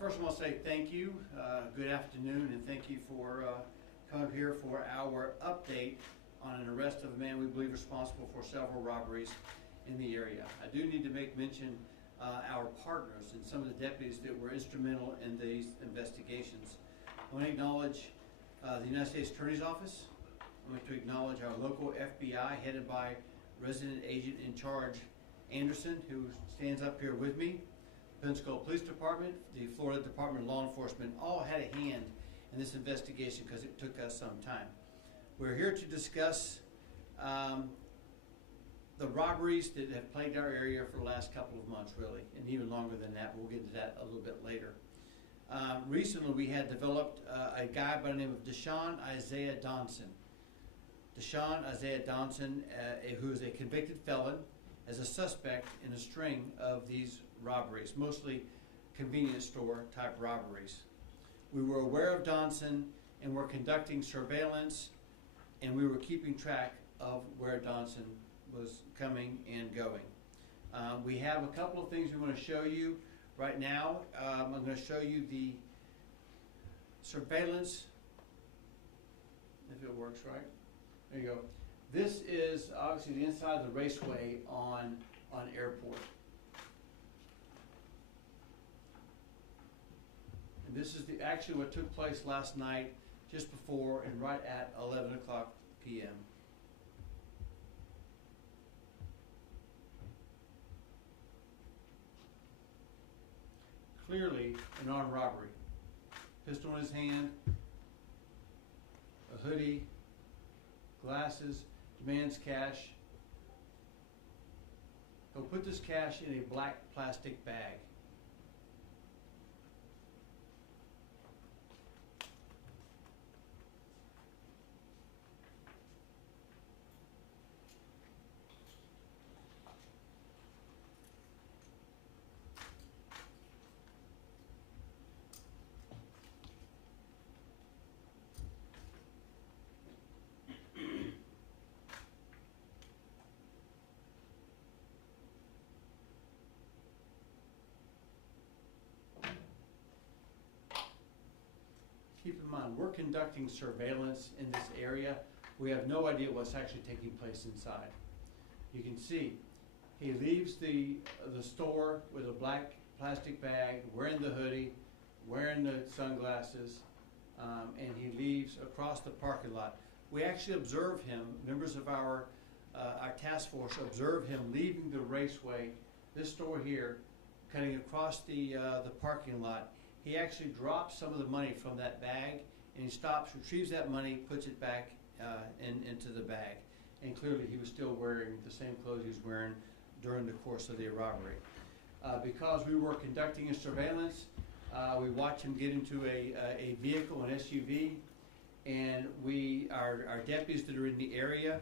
First I want to say thank you, good afternoon, and thank you for coming here for our update on an arrest of a man we believe responsible for several robberies in the area. I do need to make mention our partners and some of the deputies that were instrumental in these investigations. I want to acknowledge the United States Attorney's Office. I want to acknowledge our local FBI headed by Resident Agent in Charge Anderson, who stands up here with me. Pensacola Police Department, the Florida Department of Law Enforcement, all had a hand in this investigation because it took us some time. We're here to discuss the robberies that have plagued our area for the last couple of months, really, and even longer than that. We'll get to that a little bit later. Recently, we had developed a guy by the name of Deshaun Isaiah Donson. Deshaun Isaiah Donson, who is a convicted felon, as a suspect in a string of these robberies, mostly convenience store type robberies. We were aware of Donson and were conducting surveillance, and we were keeping track of where Donson was coming and going. We have a couple of things we want to show you right now. I'm going to show you the surveillance, if it works right. There you go. This is obviously the inside of the raceway on Airport. And this is actually what took place last night, just before and right at 11 o'clock p.m. Clearly an armed robbery. Pistol in his hand, a hoodie, glasses, demands cash. He'll put this cash in a black plastic bag. Keep in mind, we're conducting surveillance in this area. We have no idea what's actually taking place inside. You can see he leaves the store with a black plastic bag, wearing the hoodie, wearing the sunglasses, and he leaves across the parking lot. We actually observe him, members of our task force observe him leaving the raceway, this store here, cutting across the parking lot. He actually drops some of the money from that bag, and he stops, retrieves that money, puts it back into the bag. And clearly he was still wearing the same clothes he was wearing during the course of the robbery. Because we were conducting a surveillance, we watched him get into a vehicle, an SUV, and our deputies that are in the area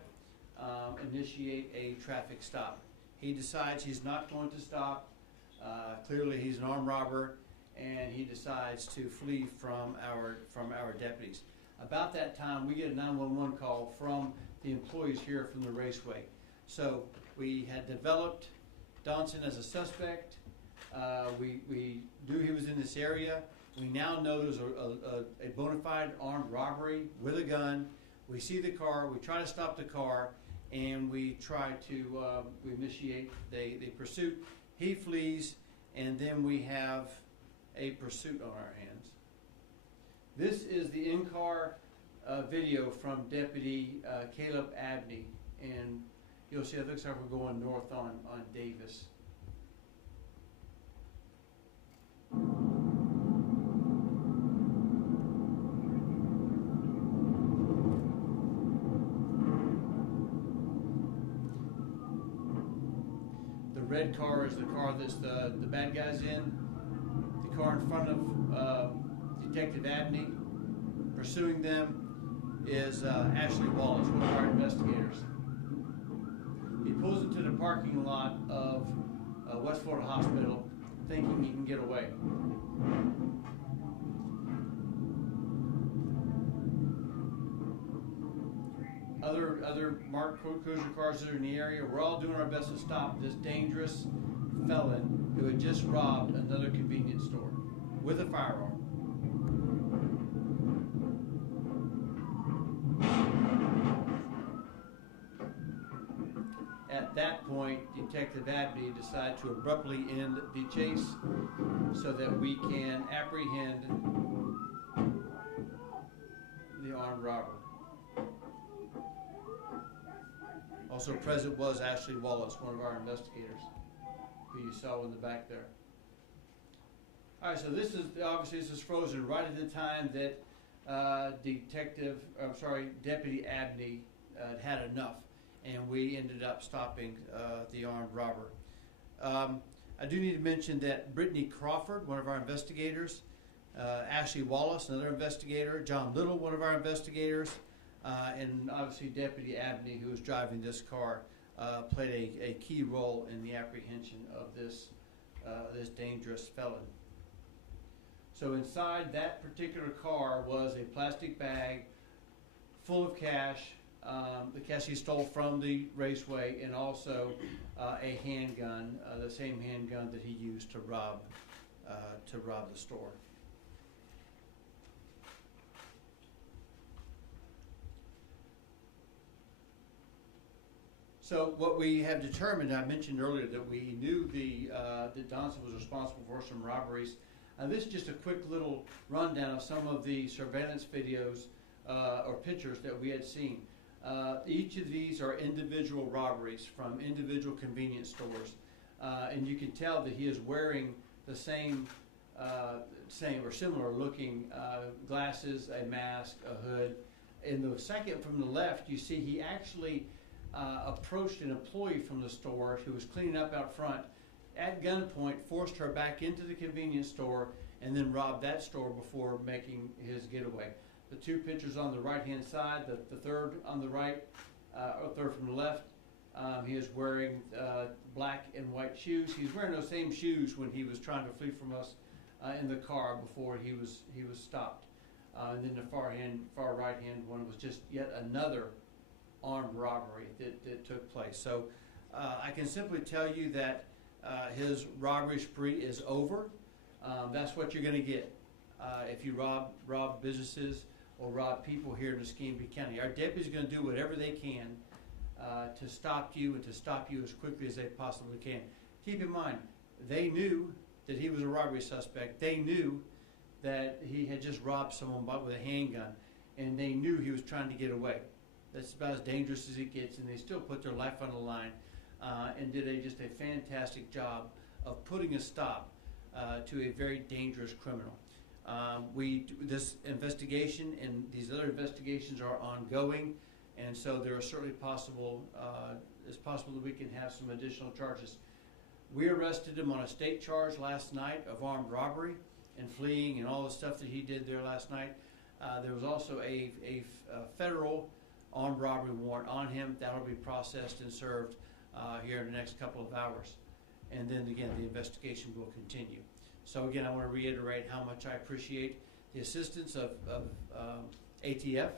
initiate a traffic stop. He decides he's not going to stop. Clearly he's an armed robber, and he decides to flee from our deputies. About that time, we get a 911 call from the employees here from the raceway. So we had developed Donson as a suspect. We knew he was in this area. We now know there's a bona fide armed robbery with a gun. We see the car, we try to stop the car, and we try to we initiate the pursuit. He flees, and then we have a pursuit on our hands. This is the in-car video from Deputy Caleb Abney, and you'll see it looks like we're going north on Davis. The red car is the car that's the bad guy's in. The car in front of Detective Abney. Pursuing them is Ashley Wallace, one of our investigators. He pulls into the parking lot of West Florida Hospital, thinking he can get away. Other marked cruiser cars that are in the area, we're all doing our best to stop this dangerous felon who had just robbed another convenience store. with a firearm. At that point, Detective Abney decided to abruptly end the chase so that we can apprehend the armed robber. Also present was Ashley Wallace, one of our investigators, who you saw in the back there. All right, so this is frozen right at the time that Deputy Abney had enough, and we ended up stopping the armed robber. I do need to mention that Brittany Crawford, one of our investigators, Ashley Wallace, another investigator, John Little, one of our investigators, and obviously Deputy Abney, who was driving this car, played a key role in the apprehension of this dangerous felon. So inside that particular car was a plastic bag full of cash, the cash he stole from the raceway, and also a handgun, the same handgun that he used to rob the store. So what we have determined, I mentioned earlier that we knew that Donson was responsible for some robberies. This is just a quick little rundown of some of the surveillance videos or pictures that we had seen. Each of these are individual robberies from individual convenience stores, and you can tell that he is wearing the same or similar looking glasses, a mask, a hood. In the second from the left, you see he actually approached an employee from the store who was cleaning up out front at gunpoint, forced her back into the convenience store, and then robbed that store before making his getaway. The two pictures on the right-hand side, the third on the right, or third from the left, he is wearing black and white shoes. He was wearing those same shoes when he was trying to flee from us in the car before he was stopped. And then the far right-hand one was just yet another armed robbery that took place. So I can simply tell you that his robbery spree is over. That's what you're going to get if you rob businesses or rob people here in Escambia County. Our deputies are going to do whatever they can to stop you and to stop you as quickly as they possibly can. Keep in mind, they knew that he was a robbery suspect. They knew that he had just robbed someone with a handgun, and they knew he was trying to get away. That's about as dangerous as it gets, and they still put their life on the line and did just a fantastic job of putting a stop to a very dangerous criminal. This investigation and these other investigations are ongoing, and so there are certainly it's possible that we can have some additional charges. We arrested him on a state charge last night of armed robbery and fleeing and all the stuff that he did there last night. There was also a federal armed robbery warrant on him. That will be processed and served here in the next couple of hours. And then again, the investigation will continue. So again, I want to reiterate how much I appreciate the assistance of ATF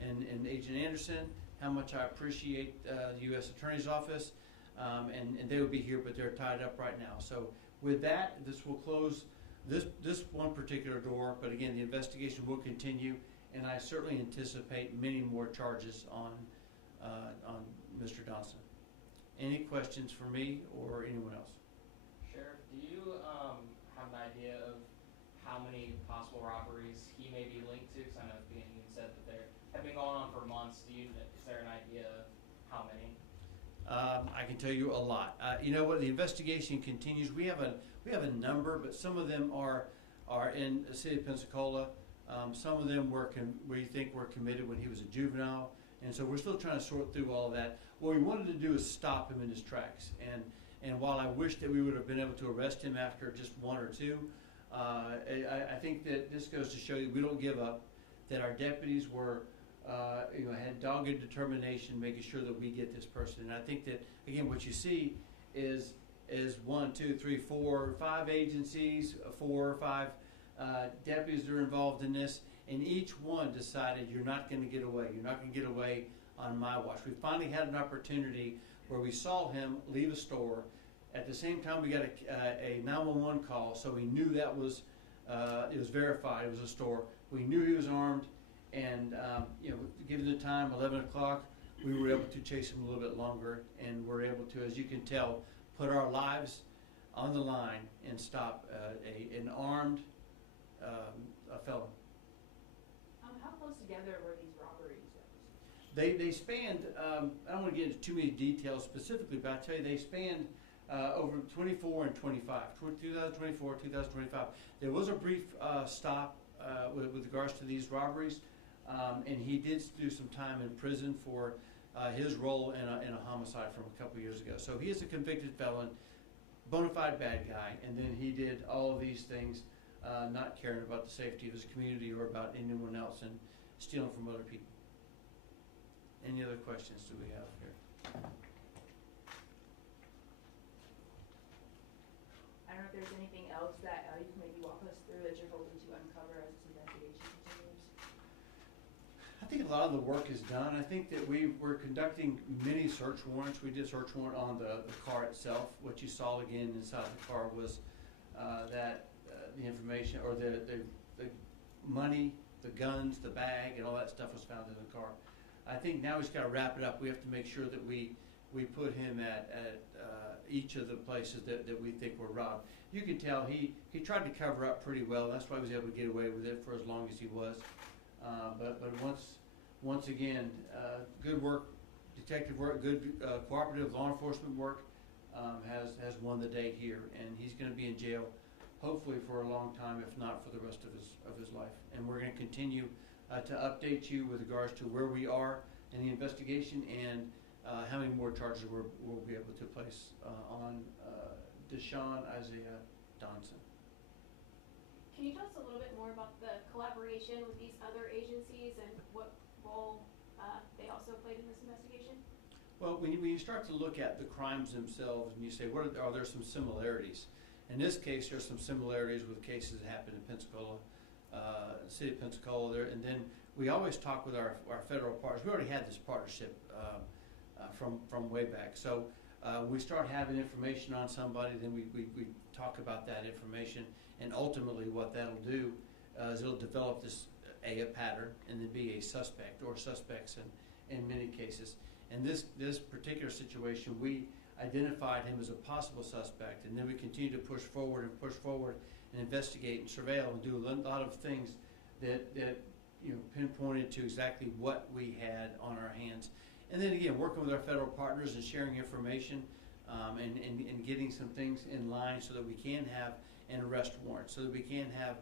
and Agent Anderson, how much I appreciate the U.S. Attorney's Office, and they will be here, but they're tied up right now. So with that, this will close this one particular door, but again, the investigation will continue, and I certainly anticipate many more charges on Mr. Donson. Any questions for me or anyone else? Sheriff, do you have an idea of how many possible robberies he may be linked to? Because I know you said that they have been going on for months. Is there an idea of how many? I can tell you a lot. You know what? The investigation continues. We have a number, but some of them are in the city of Pensacola. Some of them we think were committed when he was a juvenile, and so we're still trying to sort through all of that. What we wanted to do is stop him in his tracks, and while I wish that we would have been able to arrest him after just one or two, I think that this goes to show you we don't give up. That our deputies had dogged determination, making sure that we get this person. And I think that again, what you see is 1, 2, 3, 4, 5 agencies, 4 or 5 deputies that are involved in this, and each one decided you're not going to get away. You're not going to get away on my watch. We finally had an opportunity where we saw him leave a store. At the same time, we got a 911 call, so we knew that was it was verified, it was a store. We knew he was armed, and, given the time, 11 o'clock, we were able to chase him a little bit longer, and we're able to, as you can tell, put our lives on the line and stop an armed a felon. How close together were these robberies that was? They spanned, I don't want to get into too many details specifically, but I'll tell you they spanned over 24 and 25, 2024, 2025. There was a brief stop with regards to these robberies, and he did do some time in prison for his role in a homicide from a couple years ago. So he is a convicted felon, bona fide bad guy, and then he did all of these things, not caring about the safety of his community or about anyone else, and stealing from other people. Any other questions do we have here? I don't know if there's anything else that you can maybe walk us through that you're hoping to uncover as this investigation continues. I think a lot of the work is done. I think that we're conducting many search warrants. We did a search warrant on the car itself. What you saw again inside the car was the information, or the money, the guns, the bag, and all that stuff was found in the car. I think now we've got to wrap it up. We have to make sure that we put him at each of the places that we think were robbed. You can tell he tried to cover up pretty well. That's why he was able to get away with it for as long as he was. But once again, good work, detective work, good cooperative law enforcement work has won the day here, and he's going to be in jail hopefully for a long time, if not for the rest of his life. And we're going to continue to update you with regards to where we are in the investigation and how many more charges we'll be able to place on Deshaun Isaiah Donson. Can you tell us a little bit more about the collaboration with these other agencies and what role they also played in this investigation? Well, when you start to look at the crimes themselves and you say, are there some similarities? In this case, there's some similarities with cases that happened in Pensacola, city of Pensacola there, and then we always talk with our federal partners. We already had this partnership from way back. So we start having information on somebody, then we talk about that information, and ultimately what that'll do is it'll develop this a pattern and then be a suspect or suspects in many cases. In this particular situation, we identified him as a possible suspect, and then we continue to push forward and investigate and surveil and do a lot of things that pinpointed to exactly what we had on our hands. And then again, working with our federal partners and sharing information and getting some things in line so that we can have an arrest warrant, so that we can have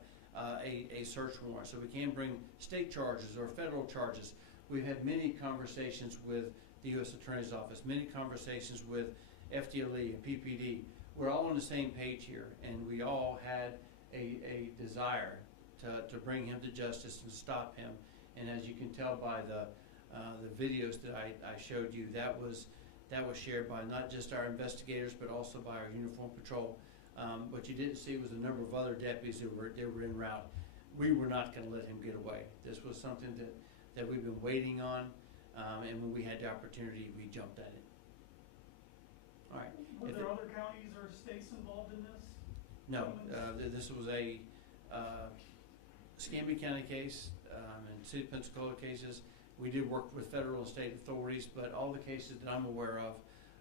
a search warrant, so we can bring state charges or federal charges. We've had many conversations with the U.S. Attorney's Office, many conversations with FDLE and PPD. We're all on the same page here, and we all had a desire to bring him to justice and stop him. And as you can tell by the videos that I showed you, that was shared by not just our investigators, but also by our uniform patrol. What you didn't see was a number of other deputies that were en route. We were not going to let him get away. This was something that we've been waiting on, and when we had the opportunity, we jumped at it. All right. Were there other counties or states involved in this? No, this was a Escambia County case and City of Pensacola cases. We did work with federal and state authorities, but all the cases that I'm aware of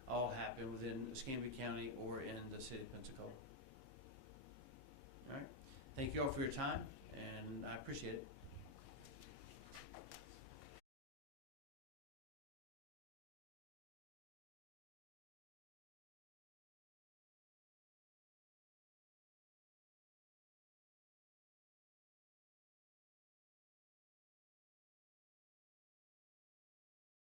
all happen within Escambia County or in the City of Pensacola. All right. Thank you all for your time, and I appreciate it.